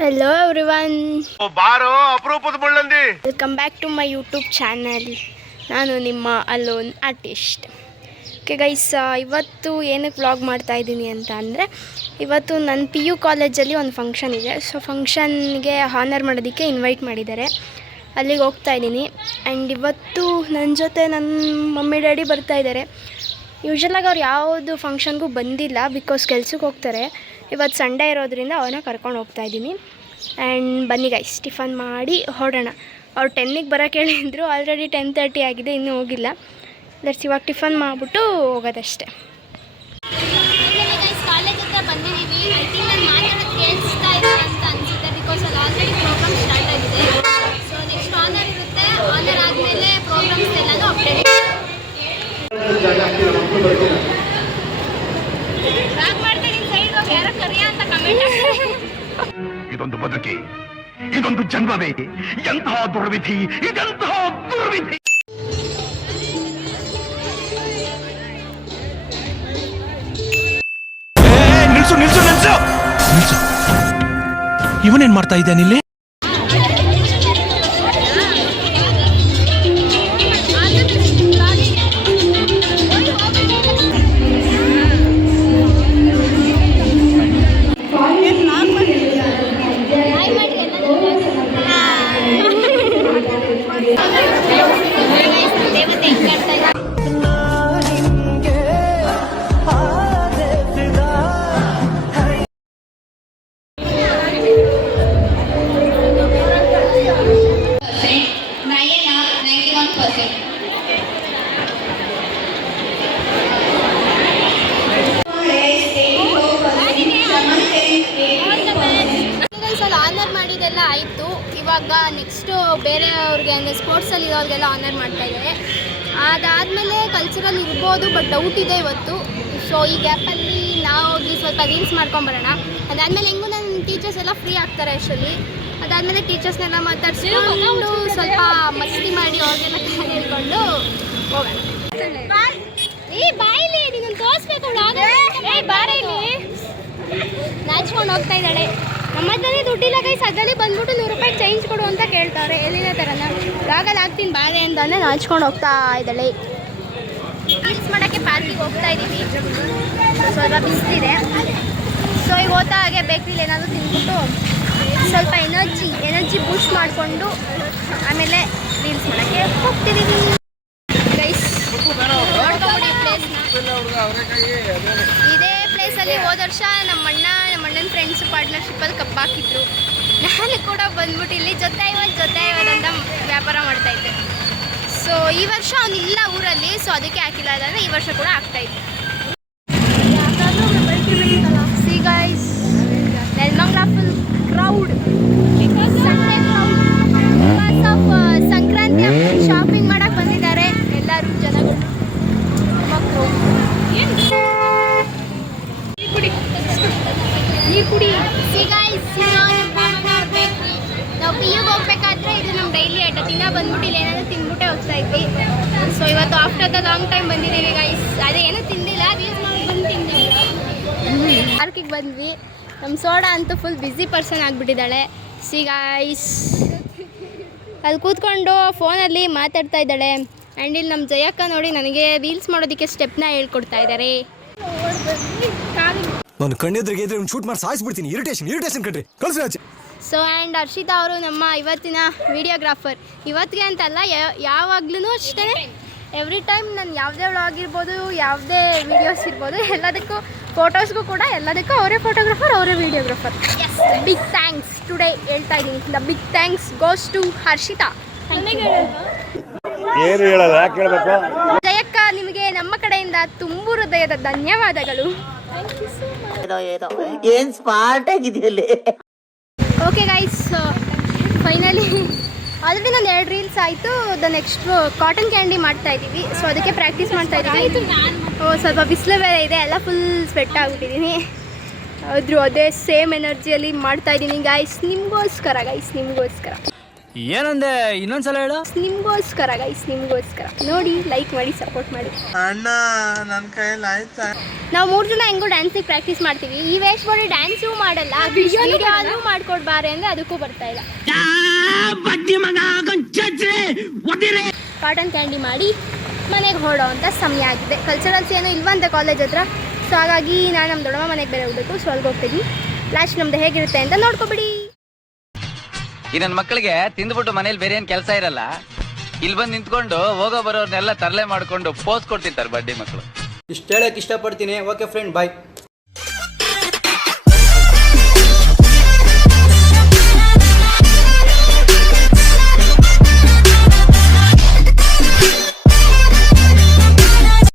Hello everyone. ಬಾರೋ ಅಪರೂಪದ ಮುಳ್ಳಂದಿ. Welcome back to my YouTube channel. ನಾನು ನಿಮ್ಮ ಅಲೋನ್ ಆರ್ಟಿಸ್ಟ್. ಓಕೆ ಗೈಸ್, ಇವತ್ತು ಏನಕ್ಕೆ ವ್ಲಾಗ್ ಮಾಡ್ತಾ ಇದ್ದೀನಿ ಅಂತ ಅಂದರೆ, ಇವತ್ತು ನನ್ನ PU ಕಾಲೇಜಲ್ಲಿ ಒಂದು ಫಂಕ್ಷನ್ ಇದೆ. ಸೊ ಫಂಕ್ಷನ್ಗೆ ಹಾನರ್ ಮಾಡೋದಕ್ಕೆ ಇನ್ವೈಟ್ ಮಾಡಿದ್ದಾರೆ. ಅಲ್ಲಿಗೆ ಹೋಗ್ತಾ ಇದ್ದೀನಿ. ಆ್ಯಂಡ್ ಇವತ್ತು ನನ್ನ ಜೊತೆ ನನ್ನ ಮಮ್ಮಿ ಡ್ಯಾಡಿ ಬರ್ತಾ ಇದ್ದಾರೆ. ಯೂಶ್ವಲಾಗಿ ಅವ್ರು ಯಾವುದು ಫಂಕ್ಷನ್ಗೂ ಬಂದಿಲ್ಲ, ಬಿಕಾಸ್ ಕೆಲ್ಸಕ್ಕೆ ಹೋಗ್ತಾರೆ. ಇವತ್ತು ಸಂಡೇ ಇರೋದ್ರಿಂದ ಅವ್ರನ್ನ ಕರ್ಕೊಂಡು ಹೋಗ್ತಾ ಇದ್ದೀನಿ. ಆ್ಯಂಡ್ ಬನ್ನಿ ಗೈಸ್, ಟಿಫನ್ ಮಾಡಿ ಹೊರಡೋಣ. ಅವ್ರು 10ಗೆ ಬರೋಕ್ಕೆ ಹೇಳಿದ್ರು, ಆಲ್ರೆಡಿ 10:30 ಆಗಿದೆ, ಇನ್ನೂ ಹೋಗಿಲ್ಲ. ಲೆಟ್ಸ್ ಇವಾಗ ಟಿಫನ್ ಮಾಡಿಬಿಟ್ಟು ಹೋಗೋದಷ್ಟೇ. ಕಾಲೇಜ್ ಹತ್ರ ಬಂದಿದ್ದೀವಿ. ಐ ಥಿಂಕ್ ನಾನು ಮಾತಾಡೋದು ಕೇಳಿಸ್ತಾ ಇದೆ ಅಂತ ಅನಿಸುತ್ತೆ, ಬಿಕಾಸ್ ಅಲ್ಲಿ ಆಲ್ರೆಡಿ ಪ್ರೋಗ್ರಾಮ್ ಸ್ಟಾರ್ಟ್ ಆಗಿದೆ. ಸೊ ನೆಕ್ಸ್ಟ್ ಆನರ್ ಇರುತ್ತೆ. ಆನರ್ ಆದಮೇಲೆ ಪ್ರೋಗ್ರಾಮ್ಸ್ ಎಲ್ಲನೂ ಅಪ್ಡೇಟ್ ಯಾರೋ ಕರಿಯ ಅಂತ ಕಮೆಂಟ್ ಹಾಕ್ತಾರೆ. ಇದೊಂದು ಬದುಕಿ, ಇದೊಂದು ಜನ್ಮವೇ, ಎಂತಹ ದುರ್ವಿಧಿ, ಇದೆಂತಹ ದುರ್ವಿಧಿ. ನಿಲ್ಸು ನಿಲ್ಸು ನಿಲ್ಸು ನಿಲ್ಸು. ಇವನೇನ್ ಮಾಡ್ತಾ ಇದ್ದಾನೆ ಇಲ್ಲಿ? ಆನರ್ ಮಾಡಿದೆಲ್ಲ ಆಯಿತು. ಇವಾಗ ನೆಕ್ಸ್ಟು ಬೇರೆಯವ್ರಿಗೆ ಅಂದರೆ ಸ್ಪೋರ್ಟ್ಸಲ್ಲಿ ಇರೋರಿಗೆಲ್ಲ ಆನರ್ ಮಾಡ್ತಾ ಇದ್ದಾರೆ. ಅದಾದಮೇಲೆ ಕಲ್ಚರಲ್ ಇರ್ಬೋದು, ಬಟ್ ಡೌಟ್ ಇದೆ ಇವತ್ತು. ಸೊ ಈ ಗ್ಯಾಪಲ್ಲಿ ನಾವು ಹೋಗಿ ಸ್ವಲ್ಪ ರೀಲ್ಸ್ ಮಾಡ್ಕೊಂಬರೋಣ. ಅದಾದಮೇಲೆ ಹೆಂಗೂ ನನ್ನ ಟೀಚರ್ಸ್ ಎಲ್ಲ ಫ್ರೀ ಆಗ್ತಾರೆ ಅಷ್ಟರಲ್ಲಿ. ಅದಾದಮೇಲೆ ಟೀಚರ್ಸ್ನೆಲ್ಲ ಮಾತಾಡ್ಸ್ಕೊಂಡು ಸ್ವಲ್ಪ ಮಸ್ತಿ ಮಾಡಿ ಅವ್ರಿಗೆಲ್ಲ ಹೇಳ್ಕೊಂಡು ಹೋಗೋಣ. ಬಾಯಿಲಿ ನೀನು ತೋರಿಸ್ಬೇಕು, ಬಾರಲ್ಲಿ ನಾಚ್ಕೊಂಡು ಹೋಗ್ತಾ ಇದ್ದಾಳೆ. ನಮ್ಮ ಹತ್ರನೇ ದುಡ್ಡಿಲ್ಲ ಗೈಸ್, ಅದರಲ್ಲಿ ಬಂದ್ಬಿಟ್ಟು 100 ರೂಪಾಯಿ ಚೇಂಜ್ ಕೊಡು ಅಂತ ಕೇಳ್ತಾರೆ. ಎಲ್ಲಿನ ಥರನ ಬ್ಲಾಗಲ್ಲಿ ಹಾಕ್ತೀನಿ ಬಾರೆ ಅಂತಂದರೆ ನಾಚ್ಕೊಂಡು ಹೋಗ್ತಾ ಇದ್ದಾಳೆ. ರೀಲ್ಸ್ ಮಾಡೋಕ್ಕೆ ಪಾರ್ಕಿಗೆ ಹೋಗ್ತಾ ಇದ್ದೀವಿ. ಸ್ವಲ್ಪ ಬಿಸಿಲಿದೆ. ಸೊ ಈಗ ಹೋಗ್ತಾ ಹಾಗೆ ಬೇಕ್ರಿಲಿ ಏನಾದರೂ ತಿಂದ್ಬಿಟ್ಟು ಸ್ವಲ್ಪ ಎನರ್ಜಿ ಬೂಸ್ಟ್ ಮಾಡಿಕೊಂಡು ಆಮೇಲೆ ರೀಲ್ಸ್ ಮಾಡೋಕ್ಕೆ ಹೋಗ್ತಿದ್ದೀವಿ. ಗೈಸ್ ನೋಡ್ಕೊಂಬಿಡಿ ಪ್ಲೇಸ್ನ. ಇದೇ ಪ್ಲೇಸಲ್ಲಿ ಹೋದ ವರ್ಷ ನಮ್ಮ ಅಣ್ಣನ ಫ್ರೆಂಡ್ಸ್ ಪಾರ್ಟ್ನರ್ಶಿಪ್ಪಲ್ಲಿ ಕಬ್ಬು ಹಾಕಿದ್ರು. ನಾನು ಕೂಡ ಬಂದ್ಬಿಟ್ಟು ಇಲ್ಲಿ ಜೊತೆ ಇವತ್ತಂತ ವ್ಯಾಪಾರ ಮಾಡ್ತಾಯಿದ್ದೆ. ಸೊ ಈ ವರ್ಷ ಅವನಿಲ್ಲ ಊರಲ್ಲಿ, ಸೊ ಅದಕ್ಕೆ ಹಾಕಿಲ್ಲ. ಅದಾದರೆ ಈ ವರ್ಷ ಕೂಡ ಆಗ್ತಾಯಿದ್ದೆ. See guys, Nelamangala full crowd, Sunday crowd. Because of Sankranti shopping ಮಾಡೋಕ್ಕೆ ಬಂದಿದ್ದಾರೆ ಎಲ್ಲರೂ ಜನಗಳು. ನೀರು ಕುಡಿ. ಸಿ ಗೈಸ್, ನಾವು PUಗೆ ಹೋಗ್ಬೇಕಾದ್ರೆ ಇದು ನಮ್ಮ ಡೈಲಿ ಆಟ. ದಿನ ಬಂದ್ಬಿಟ್ಟು ಇಲ್ಲಿ ಏನಾದರೂ ತಿಂದ್ಬಿಟ್ಟೆ ಹೋಗ್ತಾ ಇದ್ವಿ. ಸೊ ಇವತ್ತು ಆಫ್ಟರ್ ದ ಲಾಂಗ್ ಟೈಮ್ ಬಂದಿದ್ದೀವಿ ಗೈಸ್. ಅದೇ ಏನೂ ತಿಂದಿಲ್ಲ, ರೀಲ್ಸ್ ಮಾಡಿ ಬಂದು ತಿಂದಿಲ್ಲ. ಪಾರ್ಕಿಗೆ ಬಂದ್ವಿ. ನಮ್ಮ ಸೋಡಾ ಅಂತೂ ಫುಲ್ ಬ್ಯುಸಿ ಪರ್ಸನ್ ಆಗಿಬಿಟ್ಟಿದ್ದಾಳೆ. ಸಿ ಗೈಸ್, ಅಲ್ಲಿ ಕೂತ್ಕೊಂಡು ಫೋನಲ್ಲಿ ಮಾತಾಡ್ತಾ ಇದ್ದಾಳೆ. ಆ್ಯಂಡ್ ಇಲ್ಲಿ ನಮ್ಮ ಜಯಕ್ಕ ನೋಡಿ ನನಗೆ ರೀಲ್ಸ್ ಮಾಡೋದಕ್ಕೆ ಸ್ಟೆಪ್ನ ಹೇಳ್ಕೊಡ್ತಾ ಇದ್ದಾರೆ. ನಾನು ಕಣ್ಣೆದ್ರಿಗೆ ಇದ್ರೆ ಶೂಟ್ ಮಾಡಿ ಸಾಯಿಸ್ಬಿಡ್ತೀನಿ. ಇರಿಟೇಷನ್ ಕಣ್ರಿ, ಕಳಿಸಿ. ಸೊ ಆ್ಯಂಡ್ ಹರ್ಷಿತಾ ಅವರು ನಮ್ಮ ಇವತ್ತಿನ ವಿಡಿಯೋಗ್ರಾಫರ್. ಇವತ್ತಿಗೆ ಅಂತಲ್ಲ, ಯಾವಾಗ್ಲೂ ಅಷ್ಟೇ. ಎವ್ರಿ ಟೈಮ್ ನಾನು ಯಾವುದೇ ವ್ಲಾಗ್ ಇರ್ಬೋದು, ಯಾವುದೇ ವೀಡಿಯೋಸ್ ಇರ್ಬೋದು, ಎಲ್ಲದಕ್ಕೂ ಫೋಟೋಸ್ಗೂ ಕೂಡ ಎಲ್ಲದಕ್ಕೂ ಅವರೇ ಫೋಟೋಗ್ರಾಫರ್, ಅವರೇ videographer. Yes, big thanks today ಹೇಳ್ತಾ ಇದ್ದೀನಿ. The big thanks goes to Harshita. ಏನು ಹೇಳಲ್ಲ, ಯಾಕೆ ಹೇಳಬೇಕು? ಜಯಕ್ಕ, ನಿಮಗೆ ನಮ್ಮ ಕಡೆಯಿಂದ ತುಂಬು ಹೃದಯದ ಧನ್ಯವಾದಗಳು. ಏನ್ ಸ್ಮಾರ್ಟ್ ಆಗಿದೆಯಲ್ಲಿ. ಓಕೆ ಗೈಸ್, ಫೈನಲಿ ಆಲ್ರೆಡಿ ನಾನು 2 ರೀಲ್ಸ್ ಆಯಿತು. ನೆಕ್ಸ್ಟ್ ಕಾಟನ್ ಕ್ಯಾಂಡಿ ಮಾಡ್ತಾ ಇದ್ದೀವಿ. ಸೊ ಅದಕ್ಕೆ ಪ್ರಾಕ್ಟೀಸ್ ಮಾಡ್ತಾ ಇದ್ದೀವಿ. ಸ್ವಲ್ಪ ಬಿಸಿಲು ಬೇರೆ ಇದೆ, ಎಲ್ಲ ಫುಲ್ ಸ್ವೆಟ್ ಆಗಿಬಿಟ್ಟಿದ್ದೀನಿ. ಅದೇ ಸೇಮ್ ಎನರ್ಜಿಯಲ್ಲಿ ಮಾಡ್ತಾ ಇದ್ದೀನಿ ಗೈಸ್, ನಿಮಗೋಸ್ಕರ. ಏನಂದೆ ಇನ್ನೊಂದ್ಸಲ ಹೇಳು. ನಿಮಗೋಸ್ಕರ ಗೈಸ್, ನಿಮಗೋಸ್ಕರ ನೋಡಿ, ಲೈಕ್ ಮಾಡಿ, ಸಪೋರ್ಟ್ ಮಾಡಿ. ಅಣ್ಣ ನನ್ನ ಕೈಯಲ್ಲಿ ಆಯ್ತಾ? ನಾವು 3 ಜನ ಹೆಂಗೋ ಡ್ಯಾನ್ಸಿಗೆ ಪ್ರಾಕ್ಟೀಸ್ ಮಾಡ್ತೀವಿ. ಈ ವೇಸ್ಟ್ ಬಾಡಿ ಡ್ಯಾನ್ಸೂ ಮಾಡಲ್ಲ, ವಿಡಿಯೋನು ಮಾಡ್ಕೊಡ್ಬಾರೆ ಅಂದರೆ ಅದಕ್ಕೂ ಬರ್ತಾ ಇಲ್ಲ. ಕಾಟನ್ ಕ್ಯಾಂಡಿ ಮಾಡಿ ಮನೆಗೆ ಹೊರಡೋ ಅಂತ ಸಮಯ ಆಗಿದೆ. ಕಲ್ಚರಲ್ಸ್ ಏನೋ ಇಲ್ವಂತೆ ಕಾಲೇಜ್ ಹತ್ರ, ಸೊ ಹಾಗಾಗಿ ನಾನು ನಮ್ಮ ದೊಡ್ಡಮ್ಮ ಮನೆಗೆ ಬೇರೆ ಹೋಗ್ಬೇಕು. ಸೊ ಅಲ್ಲಿಗೆ ಹೋಗ್ತಿದ್ವಿ. ಲಾಸ್ಟ್ ನಮ್ದು ಹೇಗಿರುತ್ತೆ ಅಂತ ನೋಡ್ಕೊಬಿಡಿ. ಈ ನನ್ನ ಮಕ್ಕಳಿಗೆ ತಿಂದ್ಬಿಟ್ಟು ಮನೇಲಿ ಬೇರೆ ಏನ್ ಕೆಲಸ ಇರಲ್ಲ, ಇಲ್ಲಿ ಬಂದು ನಿಂತ್ಕೊಂಡು ಹೋಗೋ ಬರೋರ್ನೆಲ್ಲ ತರಲೆ ಮಾಡ್ಕೊಂಡು ಪೋಸ್ ಕೊಡ್ತಿರ್ತಾರೆ ಬಡ್ಡಿ ಮಕ್ಕಳು. ಇಷ್ಟು ಹೇಳಕ್ ಇಷ್ಟಪಡ್ತೀನಿ. ಓಕೆ ಫ್ರೆಂಡ್, ಬಾಯ್.